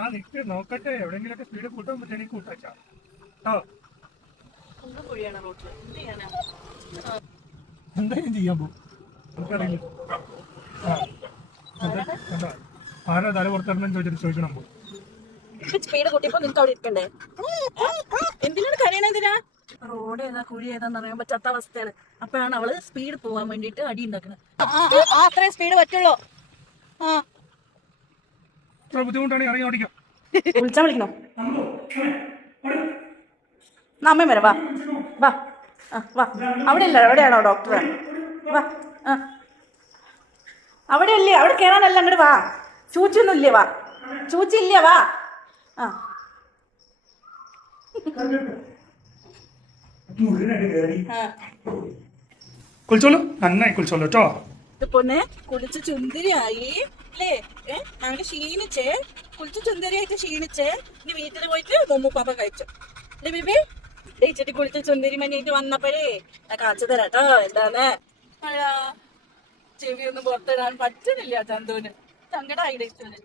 ആ നിക്ക് നോക്കട്ടെ, എവിടെയെങ്കിലൊക്കെ സ്പീഡ് കൂട്ടാൻ പറ്റുകയാണെങ്കിൽ കൂട്ടാച്ചാ. കേട്ടോ, എന്തായാലും ചെയ്യാൻ പോകും, നമുക്കറിയില്ല. ആ എന്താ കണ്ടോ, ആരാ തല പുറത്തിറങ്ങുന്ന ചോദിക്കണം പോകും. സ്പീഡ് കൂട്ടിയപ്പോ നിനക്ക് അവിടെ ഇരിക്കണ്ടേ? എന്തിനാണ് കരയണ? എന്തിനാ? റോഡ് ഏതാ കുഴി ഏതാന്ന് അറിയാൻ പറ്റാത്ത അവസ്ഥയാണ്. അപ്പോഴാണ് അവള് സ്പീഡ് പോവാൻ വേണ്ടിട്ട് അടി ഉണ്ടാക്കുന്നത്. അത്രയും സ്പീഡ് പറ്റുള്ളൂ. ഇത്ര ബുദ്ധിമുട്ടാണെങ്കിൽ ഇറങ്ങി ഓടിക്കാം. വിളിച്ചാ വിളിക്കണോ? അമ്മ വരാം, വാ വാ. വാ, അവിടെ ഇല്ല. എവിടെയാണോ ഡോക്ടർ? വാ. അവിടെ അല്ലേ, അവിടെ കയറാനല്ല, അങ്ങോട്ട് വാ. ചൂച്ചൊന്നും ഇല്ലേ? വാ, ചൂച്ചി ഇല്ലേ? വാ. കുളിച്ചോളൂ, നന്നായി കുളിച്ചോളൂ കേട്ടോ. പൊന്നെ കുളിച്ച് ചുന്ദരിയായി അല്ലേ? അങ്ങനെ ക്ഷീണിച്ചേ, കുളിച്ച് ചുന്ദരിയായിട്ട് ക്ഷീണിച്ചേ. ഇനി വീട്ടിൽ പോയിട്ട് മമ്മു പാപ്പ കഴിച്ചു അല്ലേ ബേബി? ഡേച്ചിട്ട് കുളിച്ച് ചുന്ദരി മണിയായിട്ട് വന്നപ്പോഴേ കാണിച്ചു തരാട്ടോ എന്താന്ന്. ചെവിയൊന്നും പുറത്തിടാൻ പറ്റുന്നില്ല ചന്തുവിന്. സങ്കടമായി ഡേച്ചോന്.